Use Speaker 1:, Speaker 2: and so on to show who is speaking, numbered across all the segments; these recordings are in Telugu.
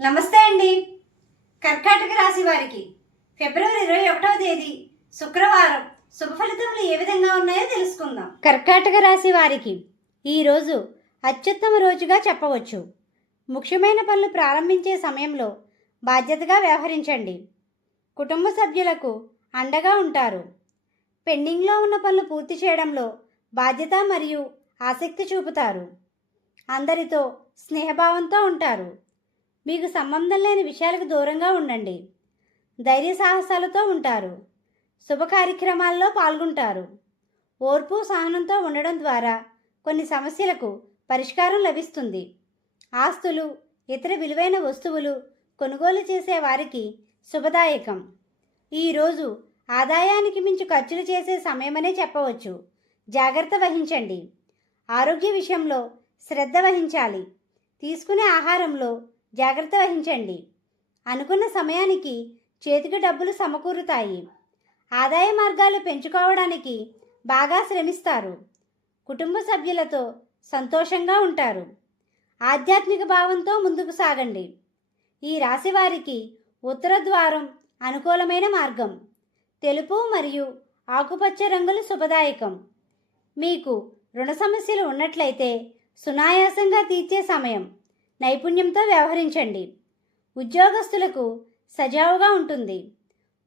Speaker 1: నమస్తే అండి. కర్కాటక రాశి వారికి ఫిబ్రవరి ఇరవై ఒకటవ తేదీ శుక్రవారం శుభ ఫలితములు ఏ విధంగా ఉన్నాయో తెలుసుకుందాం. కర్కాటక రాశి వారికి ఈరోజు అత్యుత్తమ రోజుగా చెప్పవచ్చు. ముఖ్యమైన పనులు ప్రారంభించే సమయంలో బాధ్యతగా వ్యవహరించండి. కుటుంబ సభ్యులకు అండగా ఉంటారు. పెండింగ్లో ఉన్న పనులు పూర్తి చేయడంలో బాధ్యత మరియు ఆసక్తి చూపుతారు. అందరితో స్నేహభావంతో ఉంటారు. మీకు సంబంధం లేని విషయాలకు దూరంగా ఉండండి. ధైర్య సాహసాలతో ఉంటారు. శుభ కార్యక్రమాల్లో పాల్గొంటారు. ఓర్పు సహనంతో ఉండడం ద్వారా కొన్ని సమస్యలకు పరిష్కారం లభిస్తుంది. ఆస్తులు ఇతర విలువైన వస్తువులు కొనుగోలు చేసే వారికి శుభదాయకం. ఈరోజు ఆదాయానికి మించి ఖర్చులు చేసే సమయమనే చెప్పవచ్చు. జాగ్రత్త వహించండి. ఆరోగ్య విషయంలో శ్రద్ధ వహించాలి. తీసుకునే ఆహారంలో జాగ్రత్త వహించండి. అనుకున్న సమయానికి చేతికి డబ్బులు సమకూరుతాయి. ఆదాయ మార్గాలు పెంచుకోవడానికి బాగా శ్రమిస్తారు. కుటుంబ సభ్యులతో సంతోషంగా ఉంటారు. ఆధ్యాత్మిక భావంతో ముందుకు సాగండి. ఈ రాశి వారికి ఉత్తర ద్వారం అనుకూలమైన మార్గం. తెలుపు మరియు ఆకుపచ్చ రంగులు శుభదాయకం. మీకు రుణ సమస్యలు ఉన్నట్లయితే సునాయాసంగా తీర్చే సమయం. నైపుణ్యంతో వ్యవహరించండి. ఉద్యోగస్తులకు సజావుగా ఉంటుంది.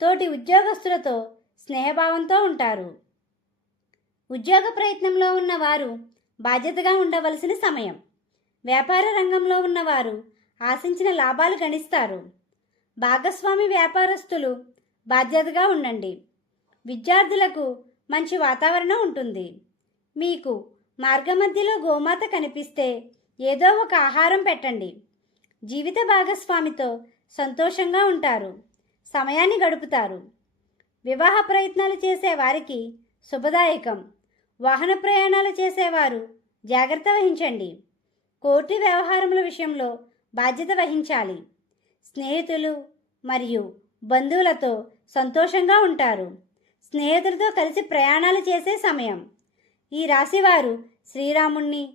Speaker 1: తోటి ఉద్యోగస్తులతో స్నేహభావంతో ఉంటారు. ఉద్యోగ ప్రయత్నంలో ఉన్నవారు బాధ్యతగా ఉండవలసిన సమయం. వ్యాపార రంగంలో ఉన్నవారు ఆశించిన లాభాలు గణిస్తారు. భాగస్వామి వ్యాపారస్తులు బాధ్యతగా ఉండండి. విద్యార్థులకు మంచి వాతావరణం ఉంటుంది. మీకు మార్గమధ్యలో గోమాత కనిపిస్తే ఏదో ఒక ఆహారం పెట్టండి. జీవిత భాగస్వామితో సంతోషంగా ఉంటారు. సమయాన్ని గడుపుతారు. వివాహ ప్రయత్నాలు చేసే వారికి శుభదాయకం. వాహన ప్రయాణాలు చేసేవారు జాగ్రత్త వహించండి. కోర్టు వ్యవహారముల విషయంలో బాధ్యత వహించాలి. స్నేహితులు మరియు బంధువులతో సంతోషంగా ఉంటారు. స్నేహితులతో కలిసి ప్రయాణాలు చేసే సమయం. ఈ రాశివారు శ్రీరాముణ్ణి